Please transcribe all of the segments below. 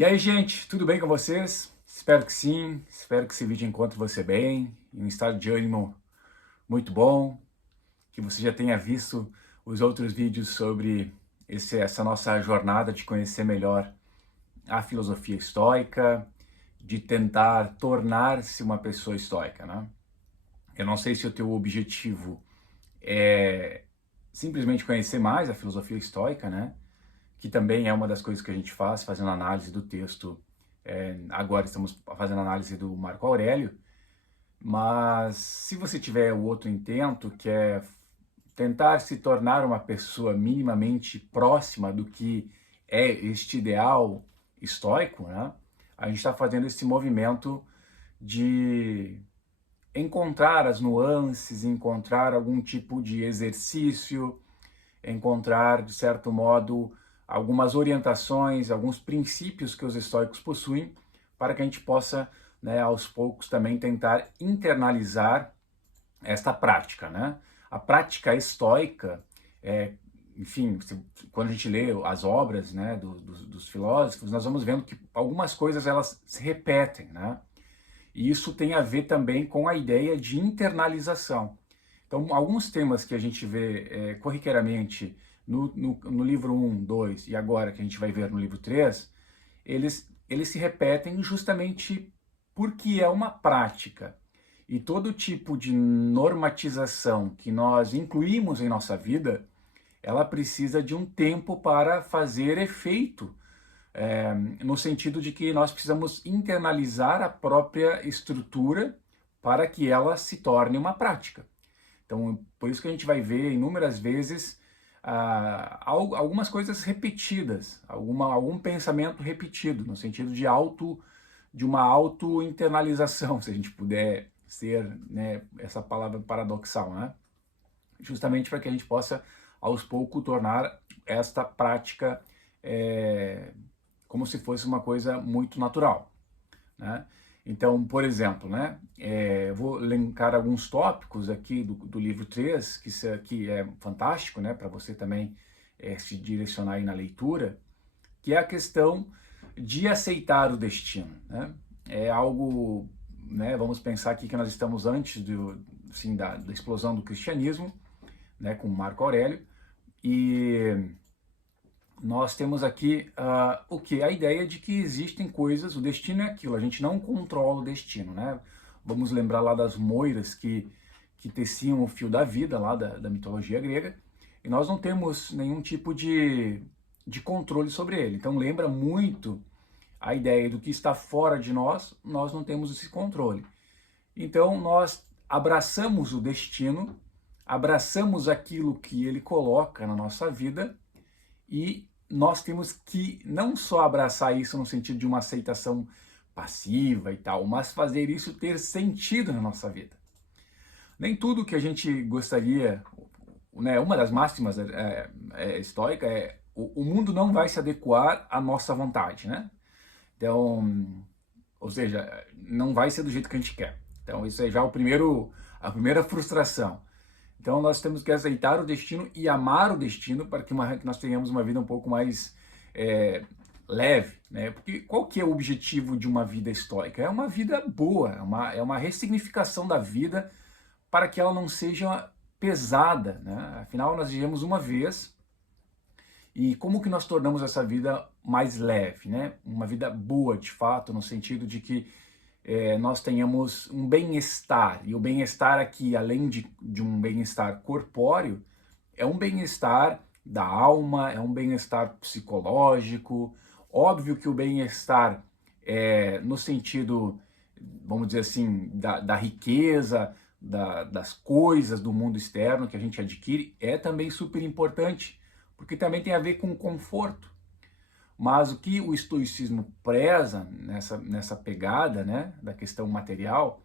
E aí, gente, tudo bem com vocês? Espero que sim, espero que esse vídeo encontre você bem, em um estado de ânimo muito bom, que você já tenha visto os outros vídeos sobre essa nossa jornada de conhecer melhor a filosofia estoica, de tentar tornar-se uma pessoa estoica, né? Eu não sei se o teu objetivo é simplesmente conhecer mais a filosofia estoica, né? Que também é uma das coisas que a gente faz, fazendo análise do texto. Agora estamos fazendo análise do Marco Aurélio, mas se você tiver o outro intento, que é tentar se tornar uma pessoa minimamente próxima do que é este ideal estoico, né? A gente está fazendo esse movimento de encontrar as nuances, encontrar algum tipo de exercício, encontrar, de certo modo, algumas orientações, alguns princípios que os estoicos possuem, para que a gente possa, né, aos poucos, também tentar internalizar esta prática, né? A prática estoica, enfim, quando a gente lê as obras, né, dos filósofos, nós vamos vendo que algumas coisas elas se repetem, né? E isso tem a ver também com a ideia de internalização. Então, alguns temas que a gente vê corriqueiramente no livro 1, 2 e agora que a gente vai ver no livro 3, eles se repetem justamente porque é uma prática. E todo tipo de normatização que nós incluímos em nossa vida, ela precisa de um tempo para fazer efeito, no sentido de que nós precisamos internalizar a própria estrutura para que ela se torne uma prática. Então, por isso que a gente vai ver inúmeras vezes algumas coisas repetidas, algum pensamento repetido, no sentido de uma auto-internalização, se a gente puder ser, né, essa palavra paradoxal, né? Justamente para que a gente possa, aos poucos, tornar esta prática como se fosse uma coisa muito natural, né? Então, por exemplo, né, eu vou linkar alguns tópicos aqui do livro 3, que é fantástico, né, para você também se direcionar aí na leitura, que é a questão de aceitar o destino, né? É algo, né, vamos pensar aqui que nós estamos antes assim, da explosão do cristianismo, né, com Marco Aurélio, e nós temos aqui o que? A ideia de que existem coisas, o destino é aquilo, a gente não controla o destino, né? Vamos lembrar lá das moiras que teciam o fio da vida, lá da mitologia grega, e nós não temos nenhum tipo de controle sobre ele. Então lembra muito a ideia do que está fora de nós não temos esse controle. Então nós abraçamos o destino, abraçamos aquilo que ele coloca na nossa vida, e nós temos que não só abraçar isso no sentido de uma aceitação passiva e tal, mas fazer isso ter sentido na nossa vida. Nem tudo que a gente gostaria, né, uma das máximas estoica é o mundo não vai se adequar à nossa vontade, né? Então, ou seja, não vai ser do jeito que a gente quer. Então, isso é já a primeira frustração. Então nós temos que aceitar o destino e amar o destino para que nós tenhamos uma vida um pouco mais leve, né? Porque qual que é o objetivo de uma vida estoica? É uma vida boa, é uma ressignificação da vida para que ela não seja pesada, né? Afinal, nós vivemos uma vez e como que nós tornamos essa vida mais leve, né? Uma vida boa, de fato, no sentido de que nós tenhamos um bem-estar. E o bem-estar aqui, além de um bem-estar corpóreo, é um bem-estar da alma, é um bem-estar psicológico. Óbvio que o bem-estar no sentido, vamos dizer assim, da riqueza, das coisas do mundo externo que a gente adquire, é também super importante, porque também tem a ver com conforto. Mas o que o estoicismo preza nessa pegada, né, da questão material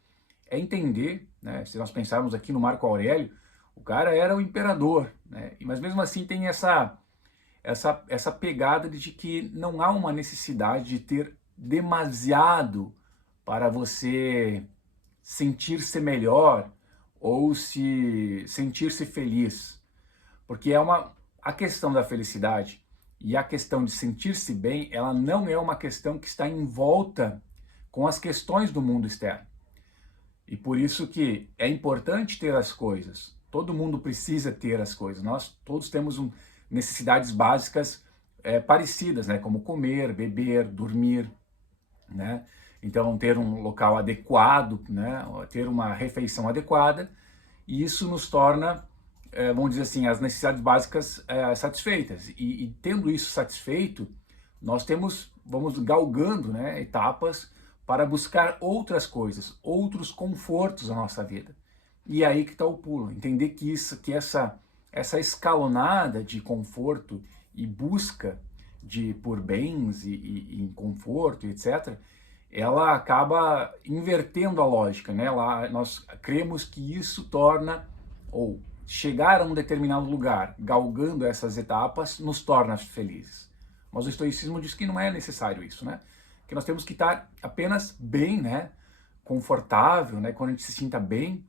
é entender, né, se nós pensarmos aqui no Marco Aurélio, o cara era o imperador, né, mas mesmo assim tem essa pegada de que não há uma necessidade de ter demasiado para você sentir-se melhor ou se sentir-se feliz, porque a questão da felicidade E a questão de sentir-se bem, ela não é uma questão que está em volta com as questões do mundo externo. E por isso que é importante ter as coisas. Todo mundo precisa ter as coisas. Nós todos temos necessidades básicas parecidas, né? Como comer, beber, dormir, né? Então ter um local adequado, né? Ter uma refeição adequada, e isso nos torna, vamos dizer assim, as necessidades básicas satisfeitas. E tendo isso satisfeito, nós vamos galgando, né, etapas para buscar outras coisas, outros confortos na nossa vida. E é aí que está o pulo, entender que essa escalonada de conforto e busca por bens e conforto, etc., ela acaba invertendo a lógica, né? Nós cremos que isso torna, ou chegar a um determinado lugar, galgando essas etapas, nos torna felizes. Mas o estoicismo diz que não é necessário isso, né? Que nós temos que estar apenas bem, né? Confortável, né? Quando a gente se sinta bem,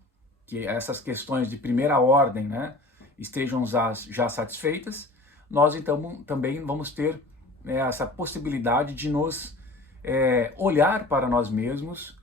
que essas questões de primeira ordem, né? Estejam já satisfeitas, nós então também vamos ter essa possibilidade de nos olhar para nós mesmos,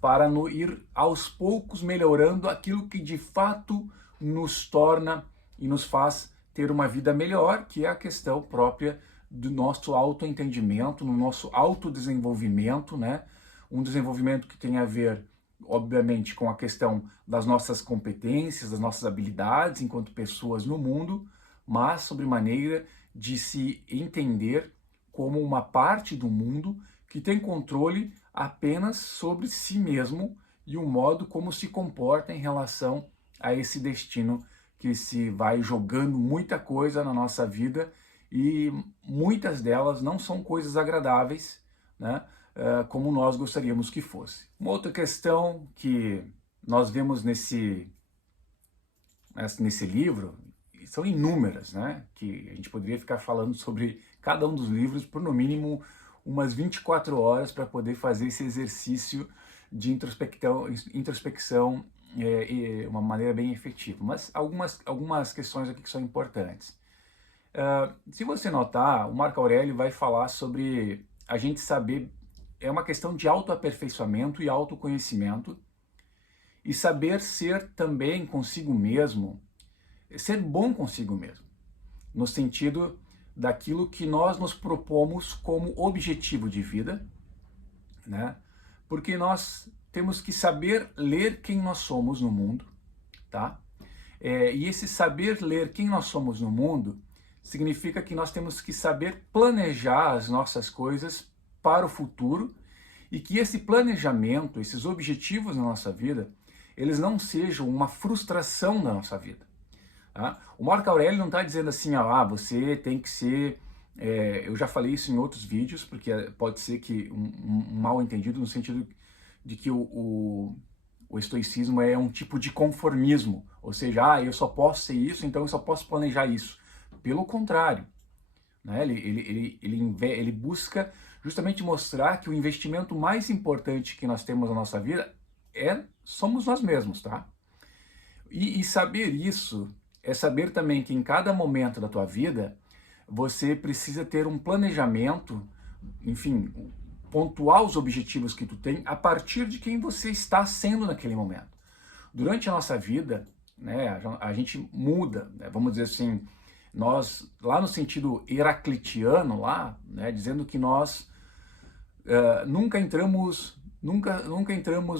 para ir aos poucos melhorando aquilo que de fato nos torna e nos faz ter uma vida melhor, que é a questão própria do nosso autoentendimento, no nosso autodesenvolvimento, né? Um desenvolvimento que tem a ver, obviamente, com a questão das nossas competências, das nossas habilidades enquanto pessoas no mundo, mas sobre maneira de se entender como uma parte do mundo que tem controle apenas sobre si mesmo e o modo como se comporta em relação a esse destino que se vai jogando muita coisa na nossa vida, e muitas delas não são coisas agradáveis, né, como nós gostaríamos que fosse. Uma outra questão que nós vemos nesse livro, são inúmeras, né, que a gente poderia ficar falando sobre cada um dos livros por no mínimo umas 24 horas para poder fazer esse exercício de introspecção uma maneira bem efetiva. Mas algumas questões aqui que são importantes. Se você notar, o Marco Aurélio vai falar sobre a gente saber, é uma questão de autoaperfeiçoamento e autoconhecimento, e saber ser também consigo mesmo, ser bom consigo mesmo, no sentido daquilo que nós nos propomos como objetivo de vida, né? Porque nós temos que saber ler quem nós somos no mundo, tá? E esse saber ler quem nós somos no mundo significa que nós temos que saber planejar as nossas coisas para o futuro, e que esse planejamento, esses objetivos na nossa vida, eles não sejam uma frustração da nossa vida. Tá? O Marco Aurélio não está dizendo assim, você tem que ser... eu já falei isso em outros vídeos, porque pode ser que um mal entendido no sentido de que o estoicismo é um tipo de conformismo, ou seja, eu só posso ser isso, então eu só posso planejar isso. Pelo contrário, né? Ele busca justamente mostrar que o investimento mais importante que nós temos na nossa vida somos nós mesmos, tá? E saber isso é saber também que em cada momento da tua vida você precisa ter um planejamento, enfim, pontuar os objetivos que tu tem a partir de quem você está sendo naquele momento. Durante a nossa vida, né, a gente muda, né, vamos dizer assim, nós, lá no sentido heraclitiano, né, dizendo que nós nunca entramos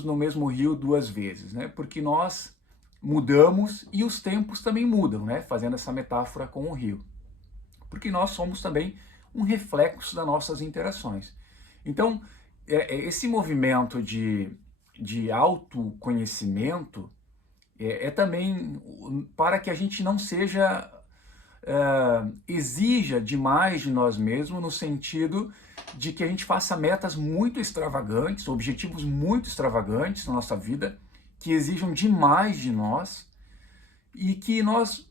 no mesmo rio duas vezes, né, porque nós mudamos e os tempos também mudam, né, fazendo essa metáfora com o rio. Porque nós somos também um reflexo das nossas interações. Então, esse movimento de autoconhecimento também para que a gente não seja... exija demais de nós mesmos, no sentido de que a gente faça metas muito extravagantes, objetivos muito extravagantes na nossa vida, que exijam demais de nós, e que nós,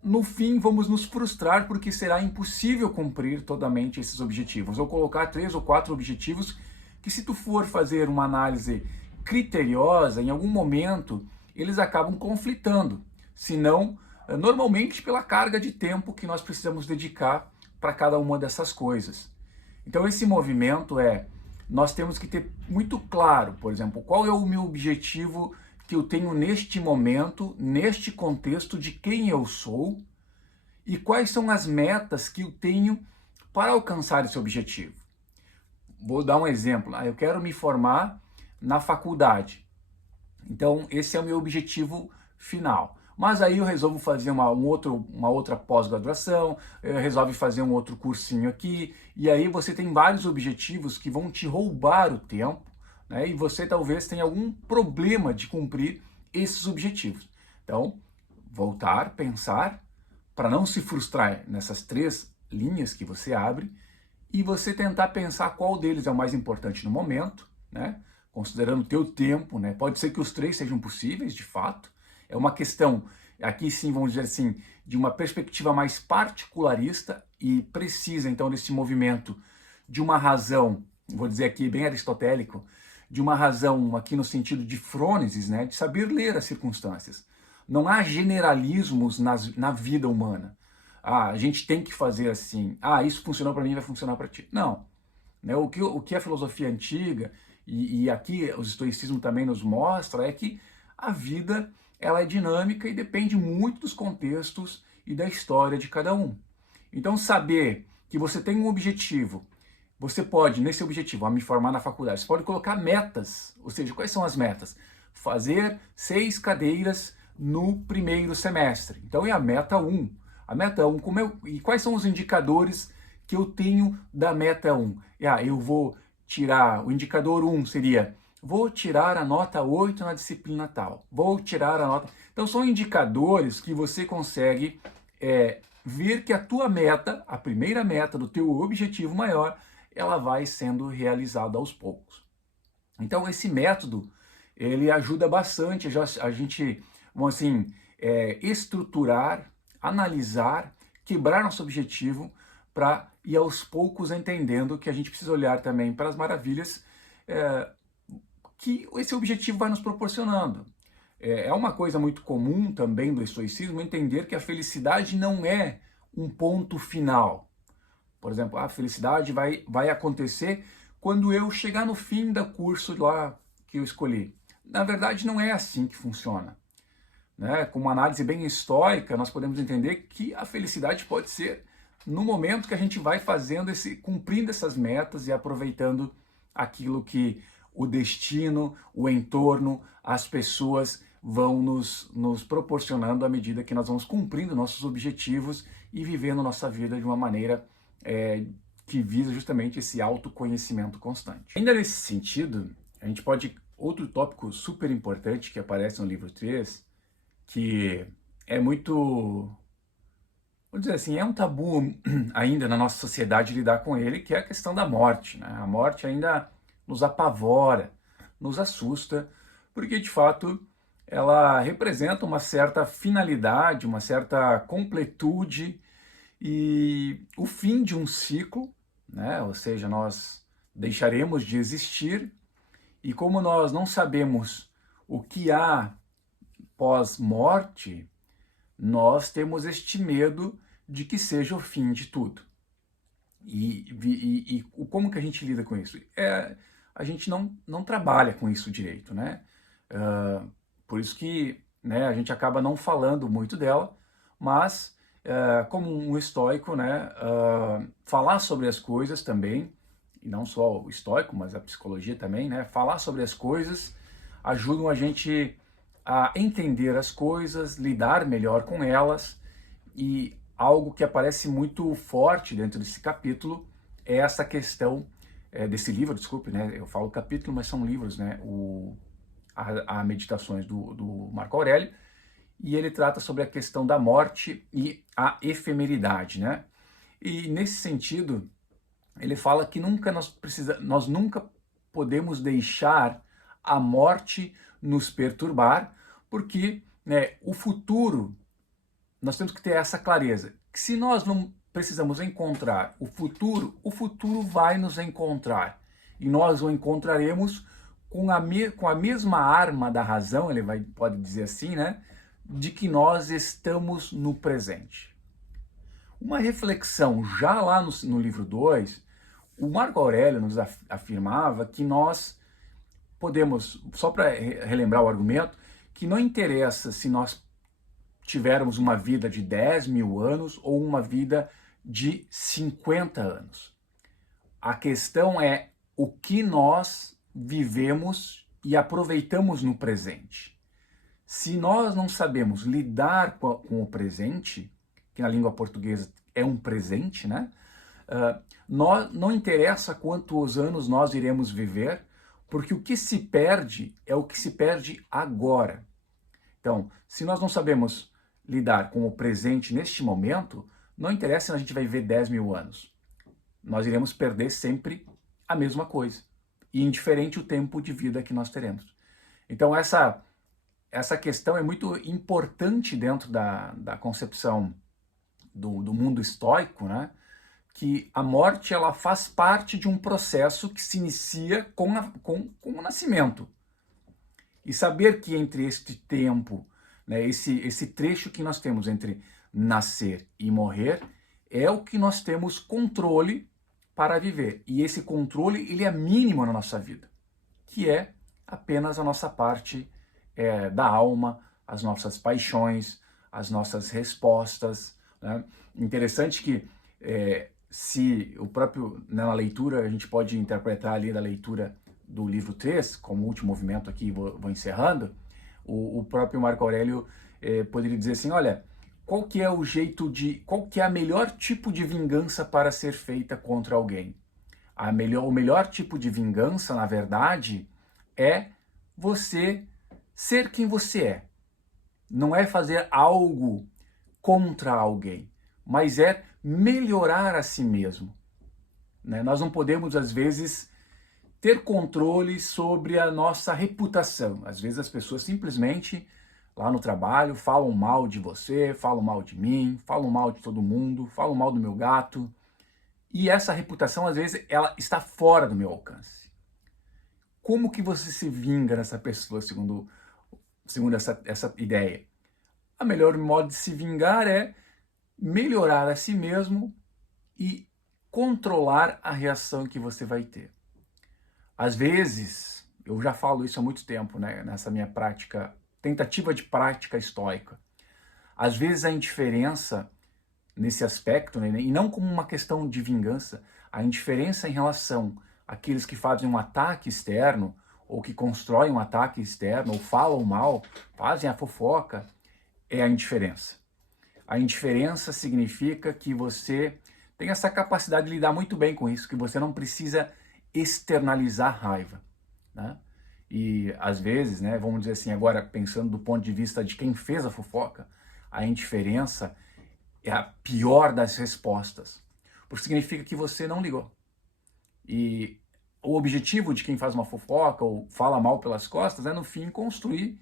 no fim, vamos nos frustrar porque será impossível cumprir totalmente esses objetivos, ou colocar 3 ou 4 objetivos que, se tu for fazer uma análise criteriosa, em algum momento eles acabam conflitando, senão normalmente pela carga de tempo que nós precisamos dedicar para cada uma dessas coisas. Então esse movimento nós temos que ter muito claro, por exemplo, qual é o meu objetivo que eu tenho neste momento, neste contexto de quem eu sou e quais são as metas que eu tenho para alcançar esse objetivo. Vou dar um exemplo. Eu quero me formar na faculdade. Então, esse é o meu objetivo final. Mas aí eu resolvo fazer uma outra pós-graduação, resolve fazer um outro cursinho aqui, e aí você tem vários objetivos que vão te roubar o tempo, né? E você talvez tenha algum problema de cumprir esses objetivos. Então, voltar, pensar, para não se frustrar nessas 3 linhas que você abre, e você tentar pensar qual deles é o mais importante no momento, né? Considerando o teu tempo, né? Pode ser que os 3 sejam possíveis, de fato. É uma questão, aqui sim, vamos dizer assim, de uma perspectiva mais particularista e precisa, então, desse movimento de uma razão, vou dizer aqui bem aristotélico, de uma razão aqui no sentido de frônesis, né? De saber ler as circunstâncias. Não há generalismos na vida humana. A gente tem que fazer assim. Isso funcionou para mim, vai funcionar para ti. Não. Né? O que a filosofia antiga, e aqui o estoicismo também nos mostra, é que a vida ela é dinâmica e depende muito dos contextos e da história de cada um. Então saber que você tem um objetivo, você pode, nesse objetivo, me formar na faculdade, você pode colocar metas, ou seja, quais são as metas? Fazer 6 cadeiras no primeiro semestre. Então é a meta 1. A meta 1, e quais são os indicadores que eu tenho da meta 1? Eu vou tirar, o indicador 1 seria, vou tirar a nota 8 na disciplina tal, vou tirar a nota... Então são indicadores que você consegue ver que a tua meta, a primeira meta do teu objetivo maior, ela vai sendo realizada aos poucos. Então esse método, ele ajuda bastante a gente, vamos assim, estruturar, analisar, quebrar nosso objetivo para ir aos poucos entendendo que a gente precisa olhar também para as maravilhas que esse objetivo vai nos proporcionando. É uma coisa muito comum também do estoicismo entender que a felicidade não é um ponto final. Por exemplo, a felicidade vai acontecer quando eu chegar no fim do curso lá que eu escolhi. Na verdade, não é assim que funciona. Né? Com uma análise bem estoica, nós podemos entender que a felicidade pode ser no momento que a gente vai cumprindo essas metas e aproveitando aquilo que o destino, o entorno, as pessoas vão nos proporcionando à medida que nós vamos cumprindo nossos objetivos e vivendo nossa vida de uma maneira que visa justamente esse autoconhecimento constante. Ainda nesse sentido, a gente pode... Outro tópico super importante que aparece no livro 3, que é muito... Vamos dizer assim, é um tabu ainda na nossa sociedade lidar com ele, que é a questão da morte. Né? A morte ainda nos apavora, nos assusta, porque de fato ela representa uma certa finalidade, uma certa completude e o fim de um ciclo, né? Ou seja, nós deixaremos de existir e como nós não sabemos o que há pós-morte, nós temos este medo de que seja o fim de tudo. E como que a gente lida com isso? A gente não trabalha com isso direito, né? Por isso que a gente acaba não falando muito dela, mas como um estoico, né, falar sobre as coisas também, e não só o estoico, mas a psicologia também, né, falar sobre as coisas ajudam a gente a entender as coisas, lidar melhor com elas, e algo que aparece muito forte dentro desse capítulo é essa questão, desse livro, desculpe, né, eu falo capítulo, mas são livros, né, a Meditações do Marco Aurélio, e ele trata sobre a questão da morte e a efemeridade, né? E nesse sentido, ele fala que nós nunca podemos deixar a morte nos perturbar, porque o futuro, nós temos que ter essa clareza, que se nós não precisamos encontrar o futuro vai nos encontrar, e nós o encontraremos com a mesma arma da razão, pode dizer assim, né? De que nós estamos no presente. Uma reflexão já lá no livro 2, o Marco Aurélio nos afirmava que nós podemos, só para relembrar o argumento, que não interessa se nós tivermos uma vida de 10 mil anos ou uma vida de 50 anos. A questão é o que nós vivemos e aproveitamos no presente. Se nós não sabemos lidar com o presente, que na língua portuguesa é um presente, né? Não interessa quantos anos nós iremos viver, porque o que se perde é o que se perde agora. Então, se nós não sabemos lidar com o presente neste momento, não interessa se a gente vai viver 10 mil anos. Nós iremos perder sempre a mesma coisa. E indiferente o tempo de vida que nós teremos. Então, essa questão é muito importante dentro da concepção do mundo estoico, né? Que a morte ela faz parte de um processo que se inicia com o nascimento. E saber que entre este tempo, né, esse trecho que nós temos entre nascer e morrer, é o que nós temos controle para viver. E esse controle ele é mínimo na nossa vida, que é apenas a nossa parte da alma, as nossas paixões, as nossas respostas. Né? Interessante que se o próprio, na leitura, a gente pode interpretar ali da leitura do livro 3, como último movimento aqui, vou encerrando, o próprio Marco Aurélio poderia dizer assim, olha, qual que é qual que é a melhor tipo de vingança para ser feita contra alguém? O melhor tipo de vingança, na verdade, é você ser quem você é. Não é fazer algo contra alguém, mas é melhorar a si mesmo. Né? Nós não podemos, às vezes, ter controle sobre a nossa reputação. Às vezes as pessoas simplesmente, lá no trabalho, falam mal de você, falam mal de mim, falam mal de todo mundo, falam mal do meu gato. E essa reputação, às vezes, ela está fora do meu alcance. Como que você se vinga nessa pessoa, segundo essa ideia? A melhor modo de se vingar é melhorar a si mesmo e controlar a reação que você vai ter. Às vezes, eu já falo isso há muito tempo, né, nessa minha tentativa de prática estoica. Às vezes a indiferença nesse aspecto, né, e não como uma questão de vingança, a indiferença em relação àqueles que fazem um ataque externo, ou que constroem um ataque externo, ou falam mal, fazem a fofoca, é a indiferença. A indiferença significa que você tem essa capacidade de lidar muito bem com isso, que você não precisa externalizar raiva. Né? E às vezes, né, vamos dizer assim, agora pensando do ponto de vista de quem fez a fofoca, a indiferença é a pior das respostas, porque significa que você não ligou. E o objetivo de quem faz uma fofoca ou fala mal pelas costas é, no fim, construir,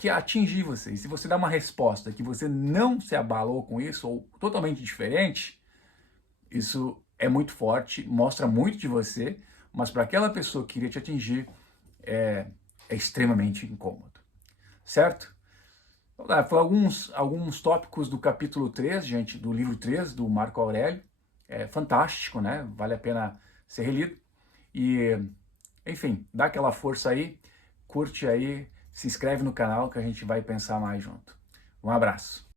que atingir você. E se você dá uma resposta que você não se abalou com isso, ou totalmente diferente, isso é muito forte, mostra muito de você, mas para aquela pessoa que queria te atingir, é extremamente incômodo. Certo? Então, foi alguns tópicos do capítulo 3, gente, do livro 3, do Marco Aurélio. É fantástico, né? Vale a pena ser relido. E, enfim, dá aquela força aí, curte aí, se inscreve no canal que a gente vai pensar mais junto. Um abraço.